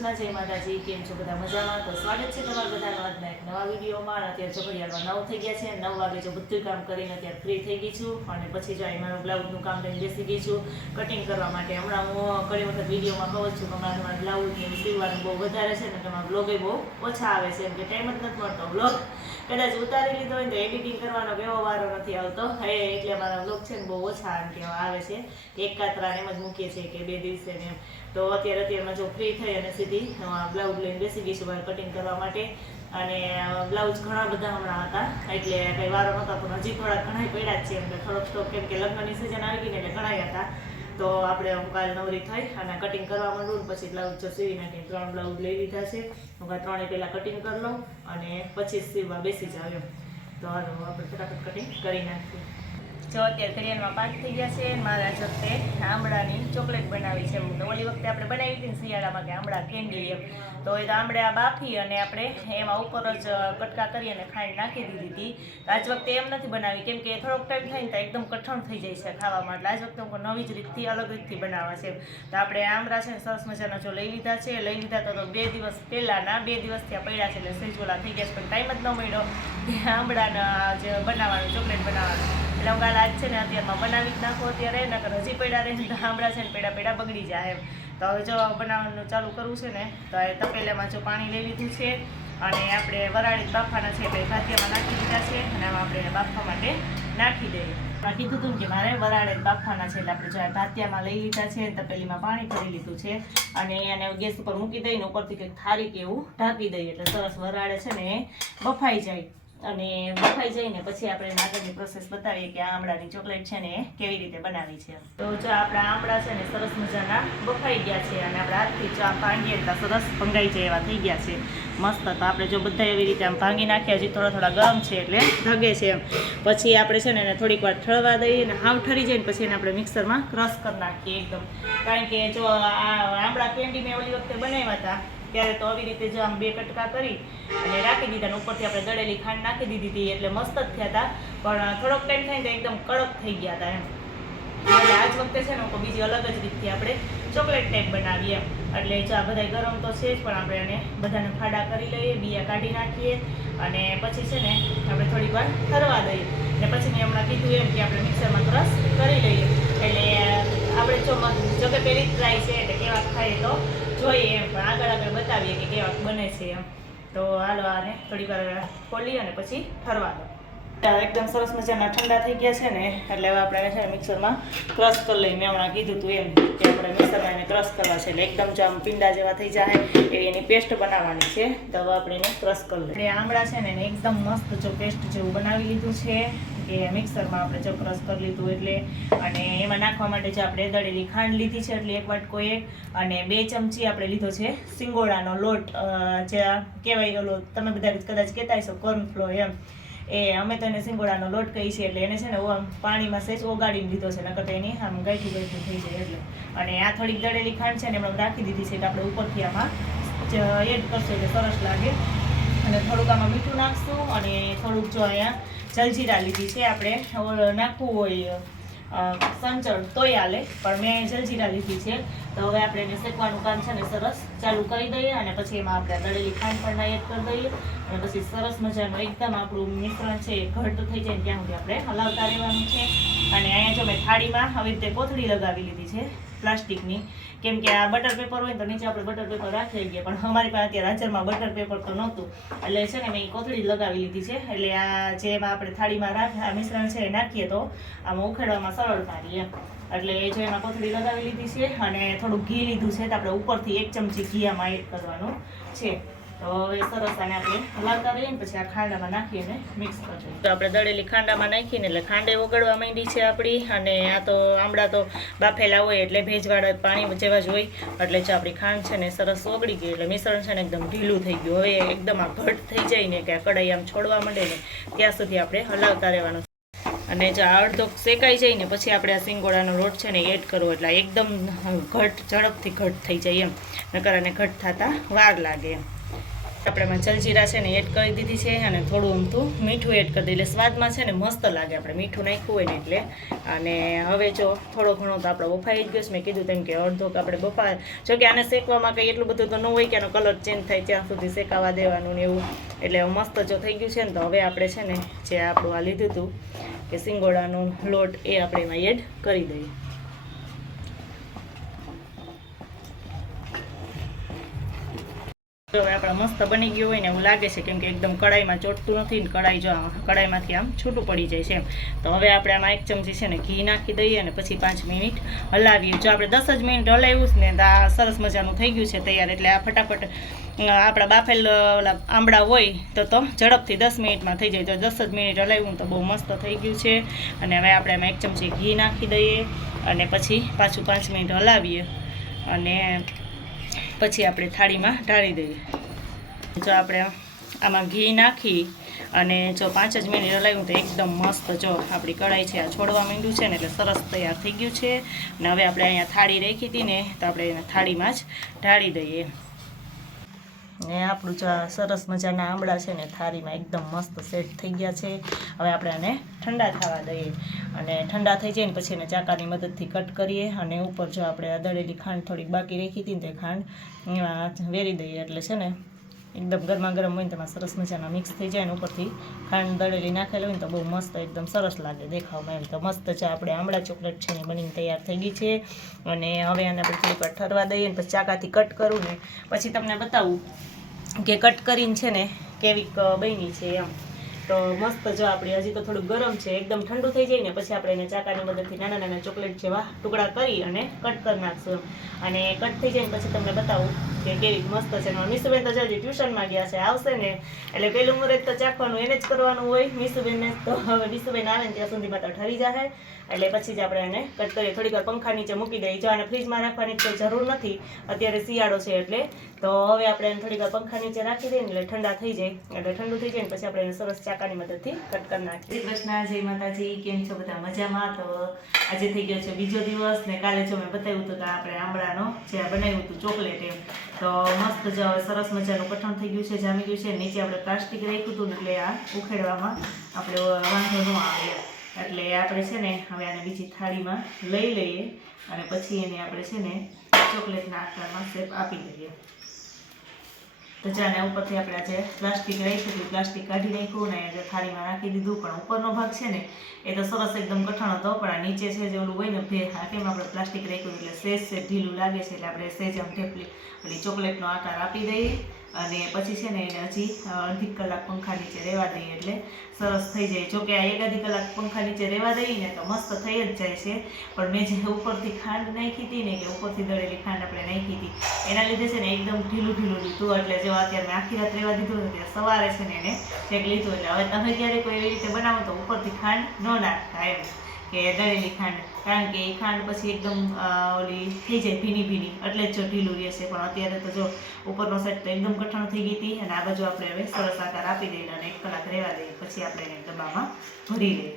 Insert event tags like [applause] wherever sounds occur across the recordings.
કૃષ્ણ જય માતાજી, કેમ છો બધા મજામાં? તો સ્વાગત છે તમારા બધાનો આજના એક નવા વિડીયોમાં. અત્યારે જો ઘડિયાળમાં નવ થઈ ગયા છે. નવ વાગે જો બધું કામ કરીને અત્યારે ફ્રી થઈ ગઈ છું. અને પછી જો એમાં બ્લાઉઝનું કામ લઈને બેસી ગઈ છું. કટિંગ કરવા માટે હમણાં હું ઘણી વખત વિડીયોમાં કહું છું કે હમણાં તમારા બ્લાઉઝ સીવવાનું બહુ વધારે છે ને તમારા બ્લોગે બહુ ઓછા આવે છે. એમ કે ટાઈમ જ નથી મળતો. બ્લોગ કદાચ ઉતારી લીધો હોય તો એડિટિંગ કરવાનો કેવો વારો નથી આવતો. હે, એટલે મારા બ્લોગ છે ને બહુ ઓછા એમ કેવા આવે છે. એક કાતરા એમ જ મૂકીએ છીએ કે બે દિવસે ને એમ. તો અત્યારે અત્યારમાં જો ફ્રી થઈ અને સીધી બ્લાઉઝ લઈને બેસી ગઈ છું કટિંગ કરવા માટે. અને બ્લાઉઝ ઘણા બધા હમણાં હતા, એટલે કંઈ વારો નહોતા પણ હજી થોડા ઘણા પડ્યા જ છે એમ કે થોડોક સ્ટોક કેમ કે લગ્નની સિઝન આવી ગઈ ને એટલે ઘણા હતા. તો આપણે હું કાલ નવરી થઈ અને કટિંગ કરવા માંડું પછી બ્લાઉઝ જો સીવી નાખીને ત્રણ બ્લાઉઝ લઈ લીધા છે. હું કાલ ત્રણે પહેલાં કટિંગ કરી લઉં અને પછી સીવવા બેસી જાવ એમ. તો આપણે ફટાફટ કટિંગ કરી નાખીએ. જો અત્યારે ઘડિયાળમાં પાક થઈ ગયા છે મારા વખતે આંબળાની ચોકલેટ બનાવી છે ઓલી વખતે આપણે બનાવી હતી ને શિયાળામાં કે આંબળા કેન્ડી એમ. તો એ તો આંબળા બાફી અને આપણે એમાં ઉપર જ કટકા કરી અને ખાંડ નાખી દીધી હતી. તો આજ વખતે એમ નથી બનાવી, કેમ કે થોડોક ટાઈમ થાય ને તો એકદમ કઠણ થઈ જાય છે ખાવામાં. એટલે આજ વખતે હું નવી જ રીતથી, અલગ રીતથી બનાવવા છે તો આપણે આંબળા છે ને સરસ મજાના જો લઈ લીધા છે. લઈ લીધા તો બે દિવસ પહેલાંના, બે દિવસથી આ પડ્યા છે એટલે સેજોલા થઈ ગયા છે, પણ ટાઈમ જ ન મળ્યો. કે આંબળાના જે બનાવવાનું, ચોકલેટ બનાવવાનું. એટલે હું કાલે આજ છે ને અત્યારમાં બનાવી જ નાખો અત્યારે, નકર હજી પડ્યા રહે આંબળા છે ને પેડા પેડા બગડી જાય એમ. તો હવે જો બનાવવાનું ચાલુ કરવું છે ને, તો એ તપેલામાં જો પાણી લઈ લીધું છે અને આપણે વરાળી બાફાના છે એટલે ભાતિયામાં નાખી દીધા છે અને આપણે બાફવા માટે નાખી દઈએ. કીધું હતું કે મારે વરાળે બાફવાના છે એટલે આપણે જો ભાતિયામાં લઈ લીધા છે તપેલીમાં પાણી ભરી લીધું છે અને એને ગેસ ઉપર મૂકી દઈને ઉપરથી કંઈક થારી કે એવું ઢાંકી દઈએ એટલે સરસ વરાળે છે ને બફાઈ જાય. અને બફાઈ જઈને પછી આપણે આગળની પ્રોસેસ બતાવીએ કે આ આમળાની ચોકલેટ છે ને કેવી રીતે બનાવી છે. તો જો આપણા આમળા છે ને સરસ મજાના બફાઈ ગયા છે અને આપણે હાથથી જો ભાંગીએ તો સરસ ભંગાઈ જાય એવા થઈ ગયા છે. મસ્ત તો આપણે જો બધા એવી રીતે આમ ભાંગી નાખ્યા હજી થોડા થોડા ગરમ છે એટલે ધગે છે એમ. પછી આપણે છે ને એને થોડીક વાર ઠળવા દઈએ અને હાવ ઠરી જાય ને પછી એને આપણે મિક્સરમાં ક્રશ કરી નાખીએ એકદમ. કારણ કે જો આ આમળા કેન્ડી મેં ઓલી વખતે બનાવ્યા હતા ત્યારે તો આવી રીતે જ આમ બે કટકા કરી અને રાખી દીધા ઉપરથી આપણે દળેલી ખાંડ નાખી દીધી હતી એટલે મસ્ત જ થયા હતા. પણ થોડોક ટાઈમ થાય તો એકદમ કડક થઈ ગયા હતા એમ. એટલે આજ વખતે છે ને બીજી અલગ જ રીતથી આપણે ચોકલેટ ટાઈપ બનાવીએ એટલે ચા બધા ગરમ તો છે જ, પણ આપણે એને બધાને ફાડા કરી લઈએ, બીયા કાઢી નાખીએ અને પછી છે ને આપણે થોડીક વાર ઠરવા દઈએ. ને પછી મેં હમણાં કીધું એમ કે આપણે મિક્સરમાં ક્રશ કરી લઈએ. એટલે આપણે જો જો કે પહેલી ટ્રાય છે, એટલે કેવા ખાઈએ તો જોઈએ એમ પણ આગળ આગળ બતાવીએ કે કેવા બને છે એમ. તો હાલો આને થોડી વાર ખોલી અને પછી ઠરવા દો. એકદમ સરસ મજાના ઠંડા થઈ ગયા છે ને એટલે હવે આપણે છે ને મિક્સરમાં ક્રશ કરી લઈએ. મેં હમણાં કીધું હતું એમ કે આપણે મિક્સરમાં એને ક્રશ કરવા છે એટલે એકદમ જો આમ પીંડા જેવા થઈ જાય એવી એની પેસ્ટ બનાવવાની છે. તો હવે આપણે એને ક્રશ કરી લઈએ. આમળા છે ને એને એકદમ મસ્ત જો પેસ્ટ જેવું બનાવી લીધું છે. કે મિક્સરમાં આપણે ચક્રસ કરી લીધું એટલે અને એમાં નાખવા માટે જે આપણે દળેલી ખાંડ લીધી છે એટલે એક વાટકો એક અને બે ચમચી આપણે લીધો છે સિંગોડાનો લોટ જે કહેવાય ઓલો, તમે બધા કદાચ કહેતા હશો કોર્નફ્લો એમ. એ અમે તો એને સિંગોડાનો લોટ કહીએ છીએ એટલે એને છે ને આમ પાણીમાં સહેજ ઓગાળીને લીધો છે, નકર તો એની આમ ગાંઠું ગાંઠું થઈ જાય એટલે. અને આ થોડીક દળેલી ખાંડ છે ને એમણે રાખી દીધી છે કે આપણે ઉપરથી આમાં એડ કરશું એટલે સરસ લાગે. અને થોડુંક આમાં મીઠું નાખશું અને થોડુંક જો અહીંયા જલજીરા લીધી છે. આપણે નાખવું હોય સંચળ તોય હાલે, પણ મેં જલજીરા લીધી છે. તો હવે આપણે એને શેકવાનું કામ છે ને સરસ ચાલુ કરી દઈએ અને પછી એમાં આપણે દળેલી ખાંડ પણ એડ કરી દઈએ અને પછી સરસ મજાનું એકદમ આપણું મિશ્રણ છે એ ઘટ થઈ જાય ત્યાં સુધી આપણે હલાવતા રહેવાનું છે. અને અહીંયા જો મેં થાળીમાં આવી રીતે કોથળી લગાવી લીધી છે. પ્લાસ્ટિકની. કેમ કે આ બટર પેપર હોય તો નીચે આપણે બટર પેપર રાખી લઈએ પણ અમારી પાસે અત્યારે હાજરમાં બટર પેપર તો નહોતું. એટલે છે ને મેં કોથળી લગાવી લીધી છે. એટલે આ જેમાં આપણે થાળીમાં રાખ, આ મિશ્રણ છે એ નાખીએ તો આમાં ઉખેડવામાં સરળતા રહે એમ. એટલે જો એમાં કોથળી લગાવી લીધી છે અને થોડું ઘી લીધું છે તો આપણે ઉપરથી એક ચમચી ઘી આમાં એડ કરવાનું છે. તો સરસ આપણે આ ખાંડામાં નાખીને મિક્સ કરશું તો આપણે દળેલી ખાંડામાં નાખીને એટલે ખાંડે ઓગળવા માંડી છે આપણી અને આ તો આમળા તો બાફેલા હોય એટલે ભેજવાળા પાણી જેવા જ હોય, એટલે જો આપણી ખાંડ છે ને સરસ ઓગળી ગઈ એટલે મિશ્રણ છે ને એકદમ ઢીલું થઈ ગયું. હવે એકદમ આ ઘટ થઈ જાય ને કે આ કડાઈ આમ છોડવા માંડે ને ત્યાં સુધી આપણે હલાવતા રહેવાનું. અને જો અડધો શેકાઈ જાય ને પછી આપણે આ સિંગોડાનો લોટ છે ને એડ કરવો એટલે એકદમ ઘટ, ઝડપથી ઘટ થઈ જાય એમ. નકર ઘટ થતાં વાર લાગે એમ. આપણે એમાં જલજીરા છે ને એડ કરી દીધી છે અને થોડું અમથું મીઠું એડ કરી દીધું. એટલે સ્વાદમાં છે ને મસ્ત લાગે આપણે મીઠું નાખ્યું હોય ને એટલે. અને હવે જો થોડો ઘણો તો આપણે બફાઈ જ ગયો છે. મેં કીધું તેમ કે અડધો કે આપણે બફા જો કે આને શેકવામાં કંઈ એટલું બધું તો ન હોય કે આનો કલર ચેન્જ થાય ત્યાં સુધી શેકાવા દેવાનું ને એવું. એટલે મસ્ત જો થઈ ગયું છે ને તો હવે આપણે છે ને જે આપણું આ લીધું હતું કે સિંગોડાનો લોટ એ આપણે એમાં એડ કરી દઈએ. હવે આપણા મસ્ત બની ગયું હોય ને એવું લાગે છે, કેમ કે એકદમ કડાઈમાં ચોટતું નથી ને કડાઈ જો કડાઈમાંથી આમ છૂટું પડી જાય છે એમ. તો હવે આપણે આમાં એક ચમચી છે ને ઘી નાખી દઈએ અને પછી પાંચ મિનિટ હલાવીએ. જો આપણે દસ જ મિનિટ હલાવ્યું ને તો આ સરસ મજાનું થઈ ગયું છે તૈયાર. એટલે આ ફટાફટ આપણા બાફેલ ઓલા આંબળા હોય તો તો ઝડપથી દસ મિનિટમાં થઈ જાય. તો દસ જ મિનિટ હલાવ્યું તો બહુ મસ્ત થઈ ગયું છે. અને હવે આપણે એમાં એક ચમચી ઘી નાખી દઈએ અને પછી પાછું પાંચ મિનિટ હલાવીએ. અને પછી આપણે થાળીમાં ઢાળી દઈએ. જો આપણે આમાં ઘી નાખી અને જો પાંચ જ મિનિટ હલાવ્યું તો એકદમ મસ્ત જો આપણી કઢાઈ છે આ છોડવા માંડ્યું છે ને એટલે સરસ તૈયાર થઈ ગયું છે. અને હવે આપણે અહીંયા થાળી રાખી હતી ને તો આપણે એને થાળીમાં જ ઢાળી દઈએ. ને આપણું જો સરસ મજાના આંબળા છે ને થાળીમાં એકદમ મસ્ત સેટ થઈ ગયા છે. હવે આપણે આને ઠંડા થવા દઈએ. અને ઠંડા થઈ જાય ને પછી એને ચાકાની મદદથી કટ કરીએ અને ઉપર જો આપણે દળેલી ખાંડ થોડીક બાકી રાખી હતી ને તે ખાંડ વેરી દઈએ એટલે છે ને એકદમ ગરમા ગરમ હોય ને તેમાં સરસ મજાના મિક્સ થઈ જાય ને ઉપરથી ખાંડ દળેલી નાખેલી હોય ને તો બહુ મસ્ત એકદમ સરસ લાગે દેખાવમાં એમ. તો મસ્ત છે આપણે આમળા ચોકલેટ છે ને બનીને તૈયાર થઈ ગઈ છે. અને હવે આને આપણે થોડીક ઠરવા દઈએ ને પછી ચાકાથી કટ કરું ને પછી તમને બતાવું કે કટ કરીને છે ને કેવીક બની છે એમ. તો મસ્ત જો આપણી હજી તો થોડું ગરમ છે, એકદમ ઠંડુ થઈ જાય ને પછી આપણે એને ચાકાની મદદથી નાના નાના ચોકલેટ જેવા ટુકડા કરી અને કટ કરી નાખશું અને કટ થઈ જાય ને પછી તમને બતાવું કે કેવી મસ્ત છે. મીસુબેન તો જલ્દી ટ્યુશનમાં ગયા છે. આવશે ને. એટલે પેલું મુહૂર્ત તો ચાખવાનું, એને જ કરવાનું હોય. મીસુબેનને તો હવે મીસુબેન આવે ને ત્યાં સુધીમાં તો ઠરી જશે એટલે પછી જ આપણે એને કટ કરીએ. થોડીક વાર પંખા નીચે મૂકી દઈએ. જો આને ફ્રીજમાં રાખવાની કોઈ જરૂર નથી. અત્યારે શિયાળો છે એટલે. તો હવે આપણે એને થોડીક વાર પંખા નીચે રાખી દઈએ એટલે ઠંડા થઈ જાય. એટલે ઠંડુ થઈ જાય ને પછી આપણે એને સરસ ચાકાની મદદથી કટ કરી નાખીએ. કૃષ્ણ, જય માતાજી. કેમ છો બધા મજામાં? તો આજે થઈ ગયો છે બીજો દિવસ ને કાલે જો મેં બતાવ્યું હતું કે આપણે આંબળાનો જે બનાવ્યું હતું ચોકલેટ એમ. તો મસ્ત જ સરસ મજાનું કઠણ થઈ ગયું છે, જામી ગયું છે. નીચે આપણે પ્લાસ્ટિક રાખ્યું હતું એટલે આ ઉખેડવામાં આપણે વાંધો ન આવે. એટલે આપણે છે ને હવે આને બીજી થાળીમાં લઈ લઈએ અને પછી એને આપણે છે ને ચોકલેટના આકારમાં શેપ આપી દઈએ. તો જાને ઉપરથી આપણે આજે પ્લાસ્ટિક રાખ્યું હતું. પ્લાસ્ટિક કાઢી નાખ્યું ને આજે થાળીમાં રાખી દીધું. પણ ઉપરનો ભાગ છે ને, એ તો સરસ એકદમ કઠણ હતો, પણ આ નીચે છે જે ઓલું હોય ને ભે આ આપણે પ્લાસ્ટિક રાખ્યું એટલે સેજ સેજ ઢીલું લાગે છે એટલે આપણે સેજ આમ ઢેપલી, ઓલી ચોકલેટનો આકાર આપી દઈએ. અને પછી છે ને એને હજી અડધી કલાક પંખા નીચે રહેવા દઈએ એટલે સરસ થઈ જાય. જોકે આ એક અઢી કલાક પંખા નીચે રહેવા દઈએ ને તો મસ્ત થઈ જ જાય છે. પણ મેં જે ઉપરથી ખાંડ નાખી હતી ને કે ઉપરથી દળેલી ખાંડ આપણે નાખી હતી, એના લીધે છે ને એકદમ ઢીલું ઢીલું લીધું. એટલે જો અત્યારે મેં આખી રાત રહેવા દીધું ને ત્યારે સવારે છે ને એને ચેક લીધું. એટલે હવે તમે જ્યારે કોઈ એવી રીતે બનાવો તો ઉપરથી ખાંડ ન નાખતા એમ. કે દળેલી ખાંડ. કારણ કે એ ખાંડ પછી એકદમ ઓલી થઈ જાય ભીની ભીની. એટલે જ જો ઢીલું રહેશે. પણ અત્યારે તો જો ઉપરનો સેટ તો એકદમ કઠણ થઈ ગઈ હતી અને આ બાજુ આપણે હવે સરસ આકાર આપી દઈએ અને એક કલાક રહેવા દઈએ. પછી આપણે એને ડબ્બામાં ભરી લઈએ.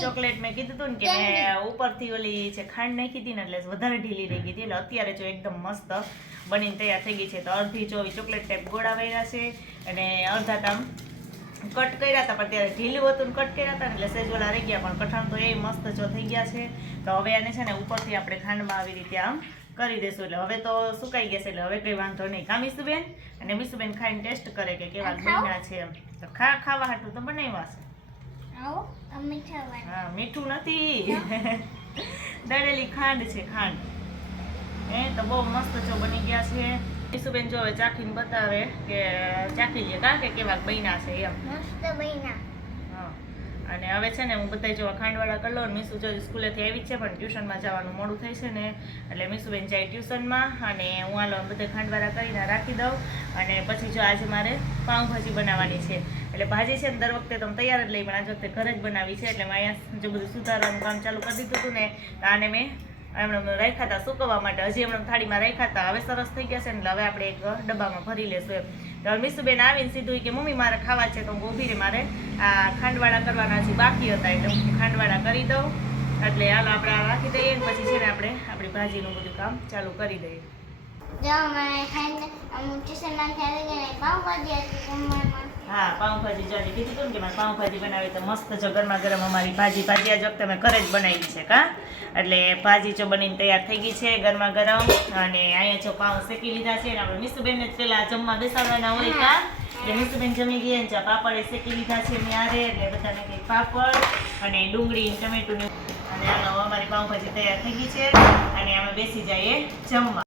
ચોકલેટ મેં કીધું હતું ને કે ઉપરથી ઓલી છે ખાંડ નાખી હતી ને એટલે વધારે ઢીલી રહી ગઈ હતી. એટલે અત્યારે જો એકદમ મસ્ત બનીને તૈયાર થઈ ગઈ છે. તો અડધી ચોવી ચોકલેટ ટેપ ગોળા વાળ્યા છે અને અડધા તામ કટ કર્યા હતા પણ ત્યારે ઢીલું હતું ને કટ કર્યા હતા એટલે સેજ રહી ગયા પણ કઠણ તો એ મસ્ત જો થઈ ગયા છે. તો હવે આને છે ને ઉપરથી આપણે ખાંડમાં આવી રીતે આમ કરી દેશું. એટલે હવે તો સુકાઈ ગયા છે એટલે હવે કંઈ વાંધો નહીં. કા મીસુબેન? અને મીસુબેન ખાઈને ટેસ્ટ કરે કે કેવા બન્યા છે એમ. તો ખા ખાવા હાટું તો બનાવ્યા છે. હા મીઠું નથી. [laughs] દળેલી ખાંડ છે ખાંડ. એ તો બહુ મસ્ત જો બની ગયા છે. ઈસુબેન જો હવે ચાખીને બતાવે કે ચાખી લે કારણ કે કેવા બન્યા છે એમ. મસ્ત બન્યા. હા. અને હવે છે ને હું બધા જો ખાંડવાળા ને મીસુ જો સ્કૂલેથી આવી છે પણ ટ્યુશનમાં જવાનું મોડું થાય છે ને એટલે મીસુબેન જાય ટ્યુશનમાં અને હું હાલો બધા ખાંડવાળા કરીને રાખી દઉં અને પછી જો આજે મારે પાઉંભાજી બનાવવાની છે. એટલે ભાજી છે ને દર વખતે તો તૈયાર જ લઈ પણ આજે વખતે ઘરે જ બનાવી છે એટલે મેં અહીંયા જો બધું સુધારવાનું કામ ચાલુ કરી દીધું હતું ને તો આને મેં એમણે રાખ્યા હતા સૂકવવા માટે. હજી એમણે થાળીમાં રાખ્યા હતા હવે સરસ થઈ ગયા છે એટલે હવે આપણે એક ડબ્બામાં ભરી લેશું એમ. તો મીસુબેન આવીને સીધું કે, મમ્મી, મારે ખાવા છે. તો હું ઊભી રે મારે આ ખાંડવાળા કરવાના હજી બાકી હતા. એટલે હું ખાંડવાળા કરી દઉં. એટલે હાલ આપણે રાખી દઈએ ને પછી છે ને આપણે આપણી ભાજીનું બધું કામ ચાલુ કરી દઈએ. જો અમુક ટ્યુશનમાંથી આવી ગયા પાઉંભાજી હતી જમવામાં. હા પાઉંભાજી જાજી કીધું હતું ને કે મારે પાઉંભાજી બનાવી તો મસ્ત જો ગરમા ગરમ અમારી ભાજી ભાજી આજ વખતે મેં ઘરે જ બનાવી છે કા? એટલે ભાજી જો બનીને તૈયાર થઈ ગઈ છે ગરમા ગરમ અને અહીંયા જો પાઉં શેકી લીધા છે અને આપણે મિસુબેનને જ પેલા જમવા બેસાડવાના હોય કા? એટલે મિસુબેન જમી ગયા ને પાપડ એ શેકી લીધા છે ન્યારે એટલે બધાને કંઈક પાપડ અને ડુંગળી ટમેટું અને અમારી પાઉંભાજી તૈયાર થઈ ગઈ છે અને અમે બેસી જઈએ જમવા.